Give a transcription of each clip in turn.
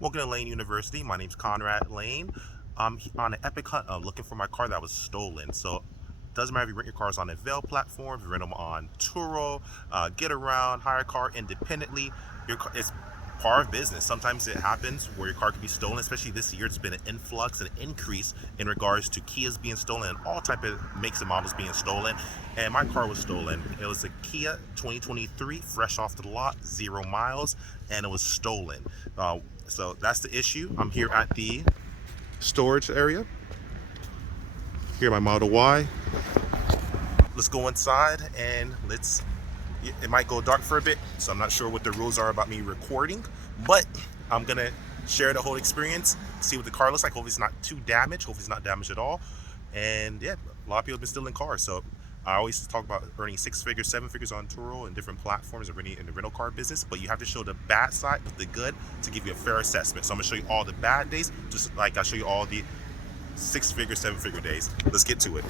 Welcome to Lane University. My name's Conrad Layn. I'm on an epic hunt looking for my car that was stolen. So doesn't matter if you rent your cars on a Vail platform, if you rent them on Turo, get around, hire a car independently. It's part of business. Sometimes it happens where your car could be stolen, especially this year. It's been an influx and increase in regards to Kias being stolen and all type of makes and models being stolen. And my car was stolen. It was a Kia 2023, fresh off the lot, 0 miles, and it was stolen. So that's the issue. I'm here at the storage area. Here, my Model Y. Let's go inside and it might go dark for a bit, so I'm not sure what the rules are about me recording, but I'm gonna share the whole experience, see what the car looks like. Hopefully it's not too damaged, hopefully it's not damaged at all. And yeah, a lot of people have been stealing cars, so I always talk about earning 6 figures, 7 figures on Turo and different platforms already in the rental car business, but you have to show the bad side with the good to give you a fair assessment. So I'm gonna show you all the bad days, just like I show you all the 6 figure, 7 figure days. Let's get to it.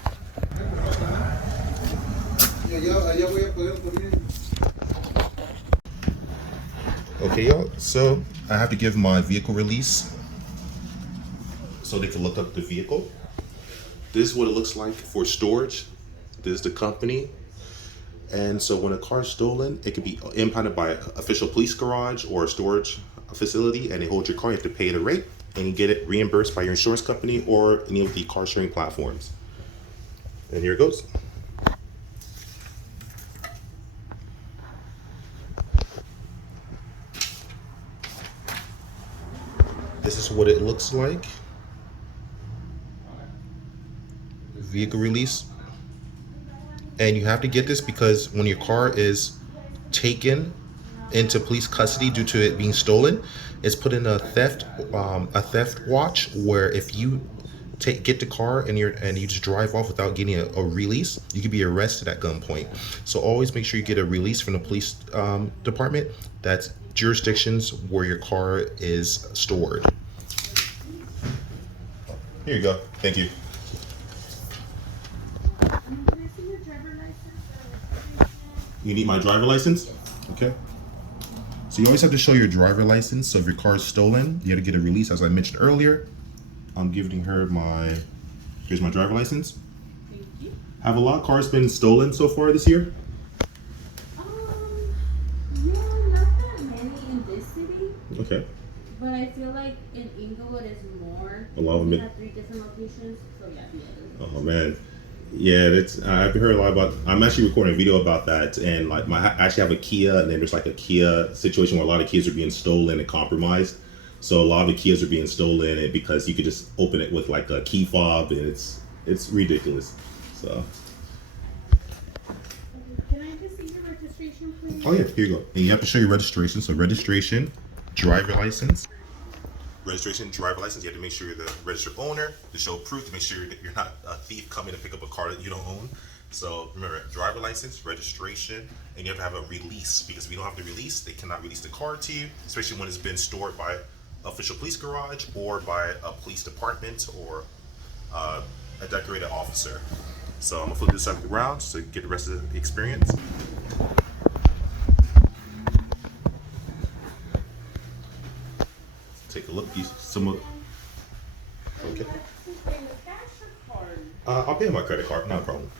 Okay, y'all, so I have to give my vehicle release so they can look up the vehicle. This is what it looks like for storage. This is the company. And so when a car is stolen, it could be impounded by an official police garage or a storage facility, and they hold your car. You have to pay the rate and you get it reimbursed by your insurance company or any of the car sharing platforms. And here it goes. This is what it looks like. Vehicle release. And you have to get this because when your car is taken into police custody due to it being stolen, it's put in a theft watch, where if you get the car and you just drive off without getting a release, you could be arrested at gunpoint. So always make sure you get a release from the police department. That's jurisdictions where your car is stored. Here you go. Thank you. You need my driver license? Okay. So you always have to show your driver license. So if your car is stolen, you have to get a release, as I mentioned earlier. I'm giving her here's my driver license. Thank you. Have a lot of cars been stolen so far this year? Yeah, not that many in this city. Okay. But I feel like in Inglewood is more. A lot of them. We have 3 different locations, so yeah. Oh man. Yeah, I've heard a lot about. I'm actually recording a video about that, and I actually have a Kia, and then there's like a Kia situation where a lot of Kias are being stolen and compromised. So a lot of the Kias are being stolen, and because you could just open it with like a key fob, and it's ridiculous. So. Can I just see your registration, please? Oh yeah, here you go. And you have to show your registration. So registration, driver license. Registration, driver license. You have to make sure you're the registered owner to show proof, to make sure that you're not a thief coming to pick up a car that you don't own. So remember, driver license, registration, and you have to have a release, because if you don't have the release, they cannot release the car to you, especially when it's been stored by official police garage or by a police department or a decorated officer. So I'm gonna flip this up around so you get the rest of the experience. Take a look. Okay. I'll pay on my credit card, not a problem.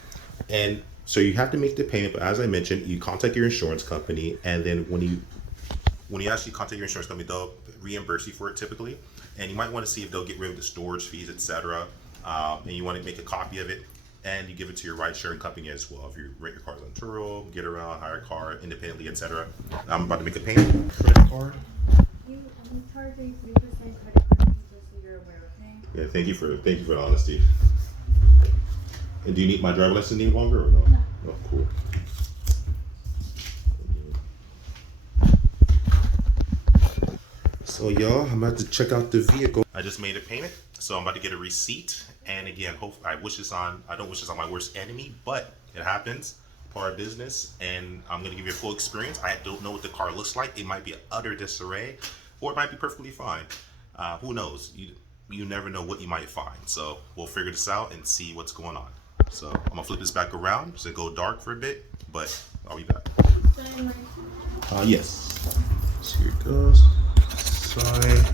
And so you have to make the payment, but as I mentioned, you contact your insurance company, and then when you actually contact your insurance company, they'll reimburse you for it typically. And you might want to see if they'll get rid of the storage fees, etc. And you want to make a copy of it, and you give it to your ride sharing company as well. If you rent your cars on Turo, get around, hire a car independently, etc. I'm about to make a payment. Credit card. I'm charging 3% credit card, just so you're aware, okay? Yeah, thank you for the honesty. And do you need my driver license any longer or no? No. Oh, cool. So y'all, I'm about to check out the vehicle. I just made a payment, so I'm about to get a receipt. And again, I don't wish this on my worst enemy, but it happens. Part of business, and I'm gonna give you a full experience. I don't know what the car looks like. It might be an utter disarray, or it might be perfectly fine. Who knows? You never know what you might find. So we'll figure this out and see what's going on. So I'm gonna flip this back around so it go dark for a bit, but I'll be back. Yes. So here it goes. Sign.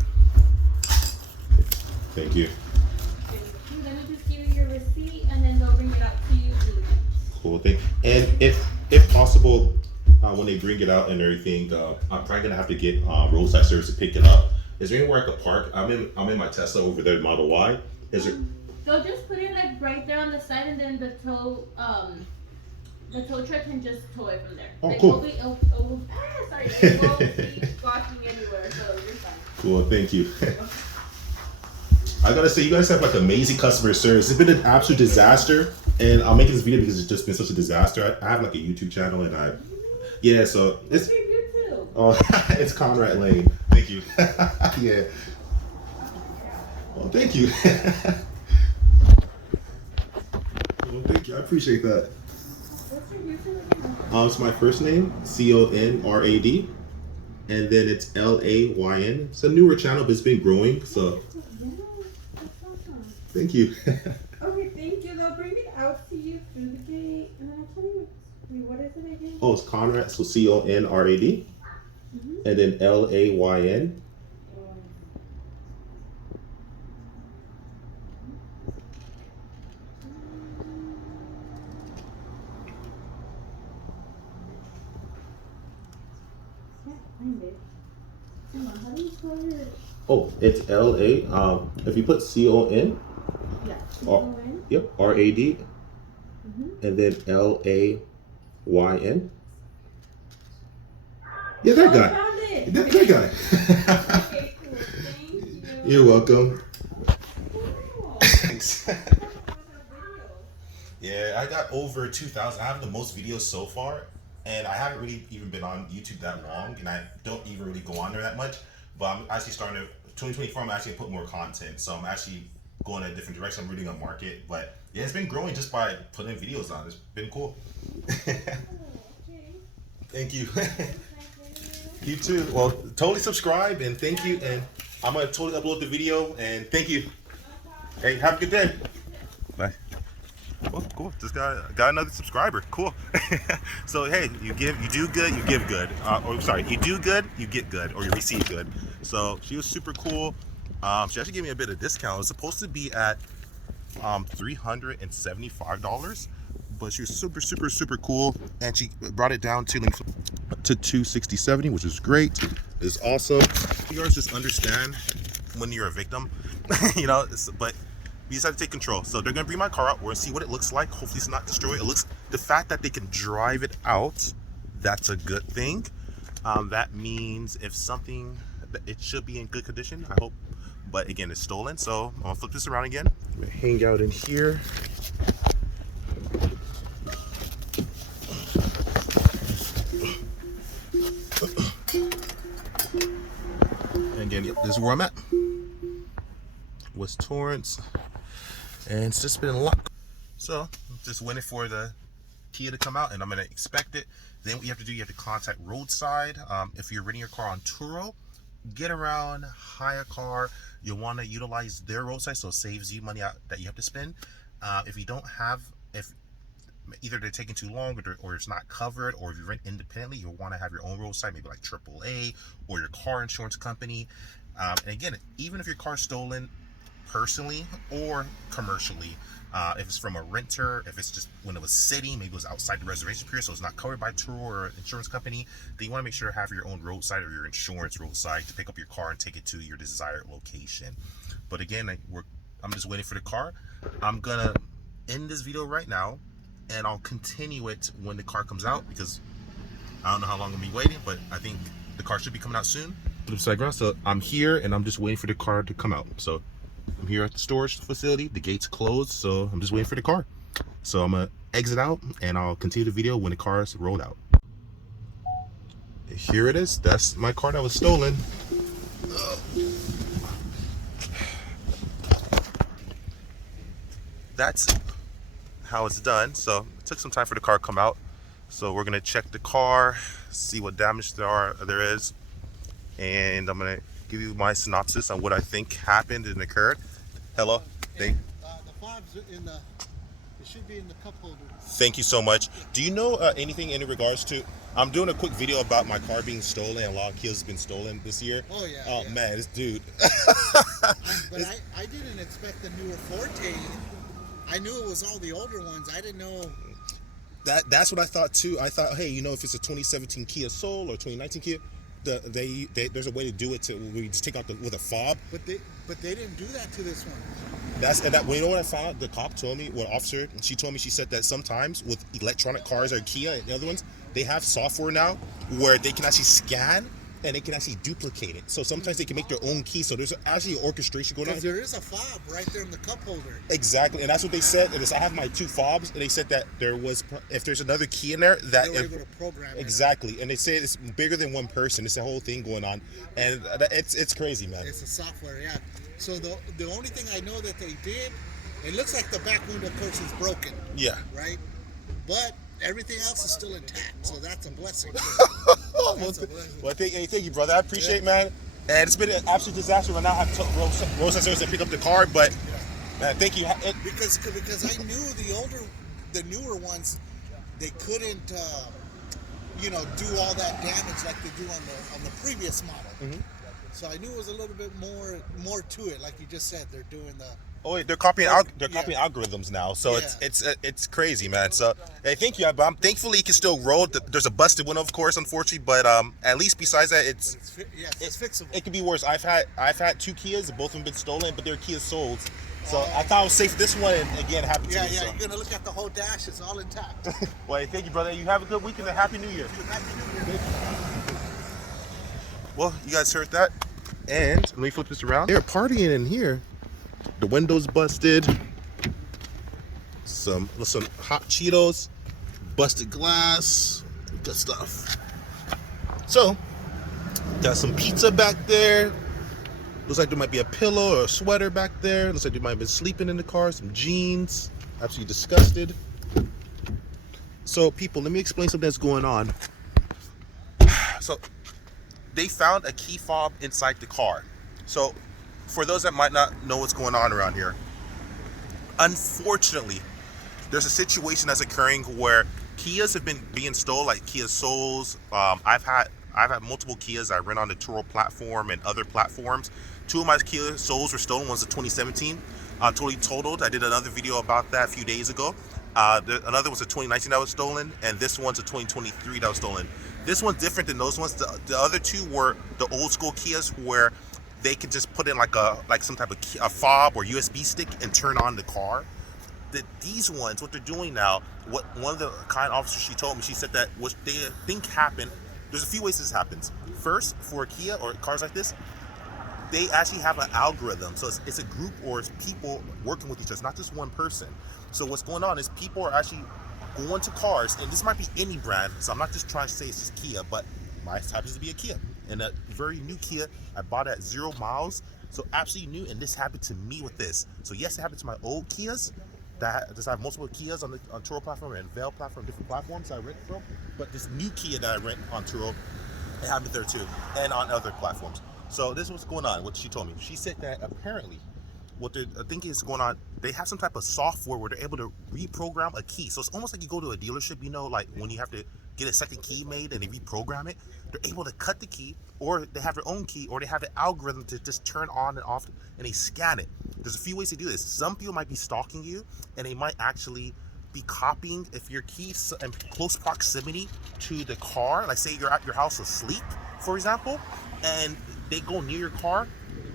Thank you. Let me just give you your receipt, and then they'll bring it out to you through the gate. Cool thing. And if possible, when they bring it out and everything, I'm probably gonna have to get roadside service to pick it up. Is there anywhere I could park? I'm in my Tesla over there, Model Y. Is there? They'll just put it like right there on the side, and then the tow truck can just tow it from there. Oh, like, cool. It won't be blocking anywhere, so you're fine. Cool. Thank you. I gotta say, you guys have like amazing customer service. It's been an absolute disaster, and I'm making this video because it's just been such a disaster. I have like a YouTube channel, and so it's. What's your YouTube? Oh, it's Conrad Layn. Thank you. Yeah. Well, thank you. Well, thank you. I appreciate that. What's your YouTube again? It's my first name, Conrad, and then it's Layn. It's a newer channel, but it's been growing. So Yeah, that's awesome. thank you. Okay, thank you. They'll bring it out to you through the gate. And then I'll tell you, what is it again? Oh, it's Conrad. So Conrad, and then Layn. Can't find it. Hang on, how do you spell your... Oh, it's LA. If you put CON, Yeah, Oh. C-O-N. yep, RAD, Mm-hmm. and then LAYN. Yeah, that I guy. found it. That guy. Okay, cool. Thank you. You're welcome. Cool. Thanks. How was our video? Yeah, I got over 2,000. I have the most videos so far, and I haven't really even been on YouTube that long, and I don't even really go on there that much. But I'm actually starting to 2024. I'm actually gonna put more content, so I'm actually going in a different direction. I'm reading a market, but yeah, it's been growing just by putting videos on. It's been cool. Oh, okay. Thank you. Nice video. You too. Well, totally subscribe and thank you. And I'm gonna totally upload the video and thank you. Hey, have a good day. Bye. Well, cool. Just got another subscriber. Cool. So hey, you do good, you give good. Or sorry, you do good, you get good, or you receive good. So she was super cool. She actually gave me a bit of discount. It was supposed to be at $375, but she was super cool, and she brought it down to $260.70, which is great. It's awesome. You guys just understand when you're a victim, you know. But we just have to take control. So they're gonna bring my car out. We're gonna see what it looks like. Hopefully it's not destroyed. It looks, the fact that they can drive it out, that's a good thing. That means if something, it should be in good condition, I hope. But again, it's stolen, so I'm gonna flip this around again. I'm gonna hang out in here. And again, yep, this is where I'm at. West Torrance. And it's just been a lot. So, just waiting for the Kia to come out, and I'm gonna inspect it. Then what you have to do, you have to contact roadside. If you're renting your car on Turo, get around, hire a car. You'll want to utilize their roadside, so it saves you money out that you have to spend. If you don't have, if either they're taking too long, or it's not covered, or if you rent independently, you'll want to have your own roadside, maybe like AAA or your car insurance company. And again, even if your car's stolen personally or commercially, if it's from a renter, if it's just when it was sitting, maybe it was outside the reservation period, so it's not covered by Turo or insurance company, then you want to make sure to have your own roadside or your insurance roadside to pick up your car and take it to your desired location. But again, I'm just waiting for the car. I'm gonna end this video right now, and I'll continue it when the car comes out, because I don't know how long I'm gonna be waiting, but I think the car should be coming out soon. So I'm here, and I'm just waiting for the car to come out. So I'm here at the storage facility. The gate's closed, so I'm just waiting for the car. So I'm gonna exit out, and I'll continue the video when the car's rolled out. Here it is. That's my car that was stolen. That's how it's done. So it took some time for the car to come out. So we're gonna check the car, see what damage there is, and I'm gonna give you my synopsis on what I think happened and occurred. Hello. The fobs in the It should be in the cup holder. Thank you so much. Do you know anything in regards to? I'm doing a quick video about my car being stolen, and a lot of Kias have been stolen this year. Oh yeah. Oh yeah. man, this dude. I didn't expect the newer Forte. I knew it was all the older ones. I didn't know. That's what I thought too. I thought, hey, you know, if it's a 2017 Kia Soul or 2019 Kia, there's a way to do it to where you just take out with a fob. But they didn't do that to this one. Well, you know what I found out? The cop told me, what officer, she told me, she said that sometimes with electronic cars or Kia and the other ones, they have software now where they can actually scan and they can actually duplicate it. So sometimes they can make their own key. So there's actually an orchestration going on. Because there is a fob right there in the cup holder. Exactly, and that's what they said. I have my 2 fobs, and they said that if there's another key in there, that They were able to program it. Exactly, and they say it's bigger than one person. It's a whole thing going on, and it's crazy, man. It's a software, yeah. So the only thing I know that they did, it looks like the back window, of course, is broken. Yeah. Right? But everything else is still intact, so that's a blessing. Well, thank you, brother. I appreciate it, man. And it's been an absolute disaster right now. I took Rose service to pick up the car, but man, thank you. Because I knew the newer ones, they couldn't, do all that damage like they do on the previous model. Mm-hmm. So I knew it was a little bit more to it, like you just said. They're doing the. Oh, wait, they're copying algorithms now, so it's crazy, man. So hey, thank you. But thankfully, it can still roll. There's a busted window, of course, unfortunately, but at least besides that, it's fixable. It could be worse. I've had 2 Kias, both of them been stolen, but they're Kia Souls. So I thought I was safe with this one, and again, happened to me. Yeah, so. You're gonna look at the whole dash; it's all intact. Well, hey, thank you, brother. You have a good weekend and Happy New Year. Happy New Year. Well, you guys heard that, and let me flip this around. They're partying in here. The windows busted. Some hot Cheetos, busted glass, good stuff. So, got some pizza back there. Looks like there might be a pillow or a sweater back there. Looks like they might have been sleeping in the car. Some jeans. Absolutely disgusted. So, people, let me explain something that's going on. So, they found a key fob inside the car. So, for those that might not know what's going on around here, unfortunately, there's a situation that's occurring where Kias have been being stolen, like Kia Souls. I've had multiple Kias I rent on the Turo platform and other platforms. 2 of my Kia Souls were stolen. One's a 2017, totally totaled. I did another video about that a few days ago. Another was a 2019 that was stolen, and this one's a 2023 that was stolen. This one's different than those ones. The other 2 were the old school Kias where they can just put in like some type of a fob or USB stick and turn on the car. These ones, what they're doing now, what one of the kind officers, she told me, she said that what they think happened, there's a few ways this happens. First, for a Kia or cars like this, they actually have an algorithm. So it's a group or it's people working with each other. It's not just one person. So what's going on is people are actually going to cars, and this might be any brand, so I'm not just trying to say it's just Kia, but mine happens to be a Kia. And a very new Kia, I bought it at 0 miles, so absolutely new, and this happened to me with this. So yes, it happened to my old Kias, I have multiple Kias on Turo platform and Vail platform, different platforms I rent from, but this new Kia that I rent on Turo, it happened there too, and on other platforms. So this is what's going on, what she told me. She said that apparently, what they're thinking is going on, they have some type of software where they're able to reprogram a key. So it's almost like you go to a dealership, like when you have to get a second key made and they reprogram it, they're able to cut the key, or they have their own key, or they have the algorithm to just turn on and off, and they scan it. There's a few ways to do this. Some people might be stalking you, and they might actually be copying, if your key's in close proximity to the car, like say you're at your house asleep, for example, and they go near your car,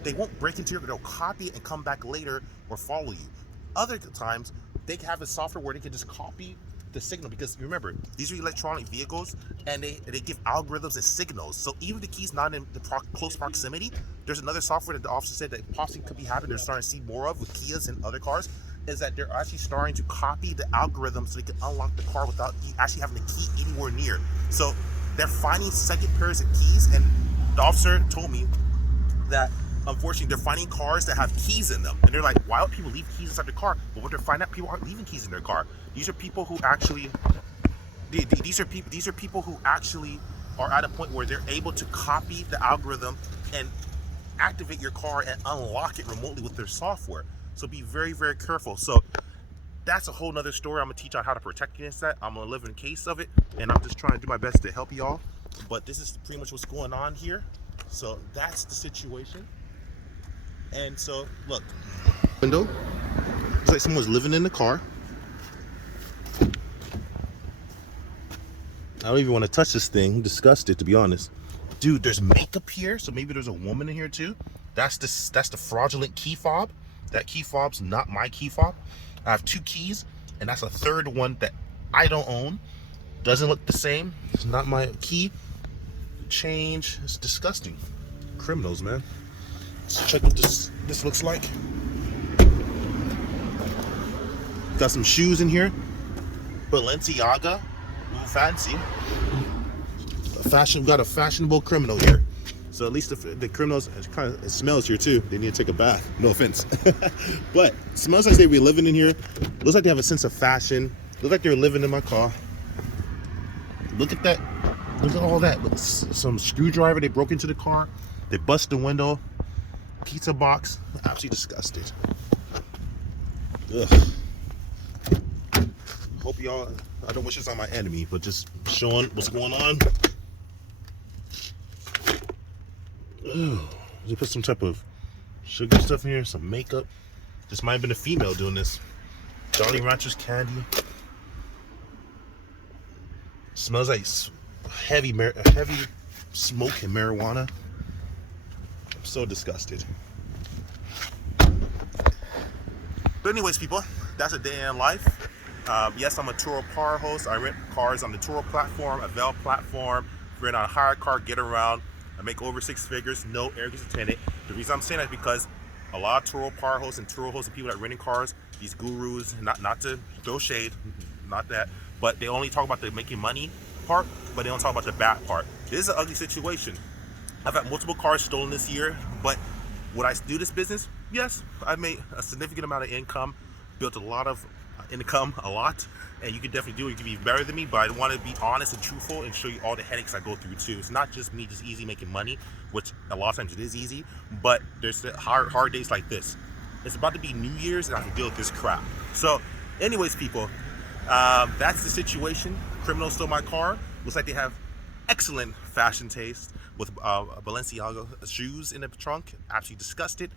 they won't break into your car, they'll copy it and come back later or follow you. Other times, they have a software where they can just copy the signal, because remember, these are electronic vehicles, and they give algorithms and signals. So even if the key's not in the close proximity, there's another software that the officer said that possibly could be happening, they're starting to see more of with Kias and other cars, is that they're actually starting to copy the algorithm so they can unlock the car without you actually having the key anywhere near. So they're finding second pairs of keys, and the officer told me that unfortunately they're finding cars that have keys in them, and they're like, why would people leave keys inside the car? But what they're finding out, people aren't leaving keys in their car. These are people who actually these are people who actually are at a point where they're able to copy the algorithm and activate your car and unlock it remotely with their software. So be very, very careful. So that's a whole nother story. I'm gonna teach on how to protect against that. I'm gonna live in case of it, and I'm just trying to do my best to help y'all. But this is pretty much what's going on here. So that's the situation. And so look, window. Looks like someone's living in the car. I don't even want to touch this thing. I'm disgusted, to be honest. Dude, there's makeup here, so maybe there's a woman in here too. That's the fraudulent key fob. That key fob's not my key fob. I have 2 keys, and that's a third one that I don't own. Doesn't look the same. It's not my key. Change. It's disgusting. Criminals, man. Let's check what this looks like. Got some shoes in here. Balenciaga. Ooh, fancy. Got a fashionable criminal here. So at least the criminals, it smells here too. They need to take a bath. No offense. But it smells like they be living in here. Looks like they have a sense of fashion. Looks like they're living in my car. Look at that. Look at all that. Look, some screwdriver. They broke into the car. They bust the window. Pizza box. Absolutely disgusted. Ugh. Hope y'all, I don't wish this on my enemy, but just showing what's going on. They put some type of sugar stuff in here, some makeup. This might have been a female doing this. Jolly Ranchers candy. Smells like heavy smoke and marijuana. I'm so disgusted. But anyways, people, that's a day in life. Yes, I'm a Turo car host. I rent cars on the Turo platform, a Vel platform. Rent on a hire car, get around. I make over 6 figures, no arrogance attendant. The reason I'm saying that is because a lot of Turo car hosts and Turo hosts and people that renting cars, these gurus, not to throw shade, not that, but they only talk about the making money part, but they don't talk about the bad part. This is an ugly situation. I've had multiple cars stolen this year, but would I do this business? Yes, I made a significant amount of income, built a lot of income, and you can definitely do it. You can be better than me, but I want to be honest and truthful and show you all the headaches I go through too. It's not just me just easy making money, which a lot of times it is easy, but there's hard days like this. It's about to be New Year's and I have to deal with this crap. So anyways, people, that's the situation. Criminals stole my car. Looks like they have excellent fashion taste with Balenciaga shoes in the trunk. Absolutely disgusted.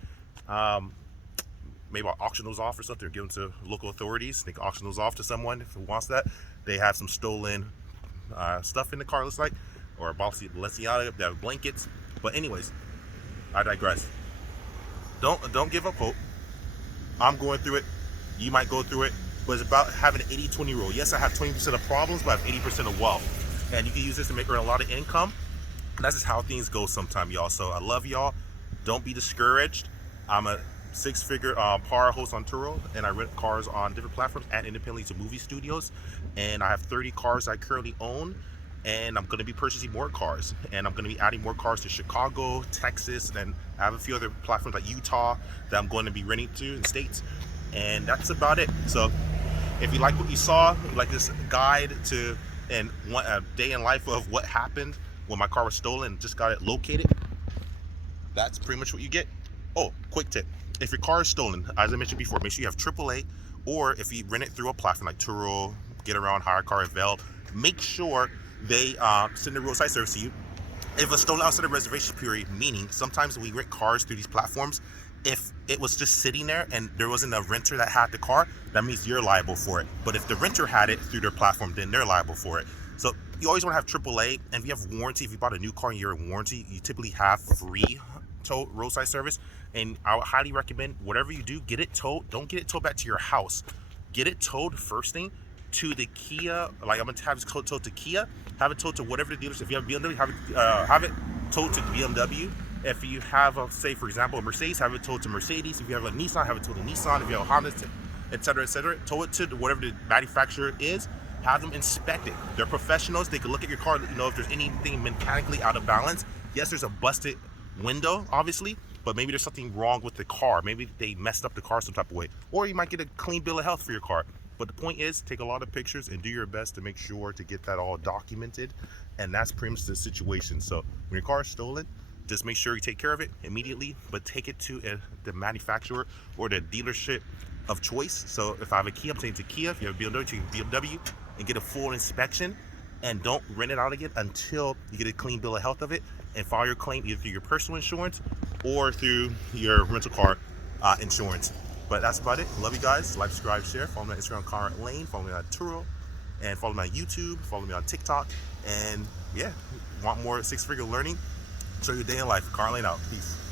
Maybe I'll auction those off or something, or give them to local authorities. They can auction those off to someone if it wants that. They have some stolen stuff in the car, looks like, or Balenciaga. They have blankets. But anyways, I digress. Don't give up hope. I'm going through it. You might go through it. But it's about having an 80-20 rule. Yes, I have 20% of problems, but I have 80% of wealth. And you can use this to earn a lot of income. And that's just how things go sometimes, y'all. So I love y'all. Don't be discouraged. I'm a 6-figure par host on Turo, and I rent cars on different platforms and independently to movie studios. And I have 30 cars I currently own, and I'm going to be purchasing more cars, and I'm going to be adding more cars to Chicago, Texas, and I have a few other platforms like Utah that I'm going to be renting to in states. And that's about it. So if you like what you saw, you like this guide to and a day in life of what happened when my car was stolen and just got it located, that's pretty much what you get. Oh, quick tip. If your car is stolen, as I mentioned before, make sure you have AAA, or if you rent it through a platform like Turo, Get Around, Hire Car, Vel, make sure they send a roadside service to you. If it's stolen outside the reservation period, meaning sometimes we rent cars through these platforms, if it was just sitting there and there wasn't a renter that had the car, that means you're liable for it. But if the renter had it through their platform, then they're liable for it. So you always want to have AAA, and if you have warranty, if you bought a new car and you're in warranty, you typically have free tow roadside service. And I would highly recommend, whatever you do, get it towed. Don't get it towed back to your house. Get it towed first thing to the Kia. Like, I'm gonna have it towed to Kia. Have it towed to whatever the dealership. If you have BMW, have it towed to BMW. If you have, say for example, a Mercedes, have it towed to Mercedes. If you have a Nissan, have it towed to Nissan. If you have a Honda, etc., tow it to whatever the manufacturer is. Have them inspect it. They're professionals. They can look at your car, you know, if there's anything mechanically out of balance. Yes, there's a busted window, obviously, but maybe there's something wrong with the car. Maybe they messed up the car some type of way, or you might get a clean bill of health for your car. But the point is, take a lot of pictures and do your best to make sure to get that all documented. And that's pretty much the situation. So when your car is stolen, just make sure you take care of it immediately, but take it to the manufacturer or the dealership of choice. So if I have a Kia, I'm saying to Kia. If you have a BMW, you can BMW and get a full inspection, and don't rent it out again until you get a clean bill of health of it, and file your claim either through your personal insurance or through your rental car insurance. But that's about it. Love you guys. Like, subscribe, share. Follow me on Instagram, Conrad Layn. Follow me on Turo, and follow me on YouTube. Follow me on TikTok. And yeah, want more six-figure learning? Show your day in life. Conrad Layn out. Peace.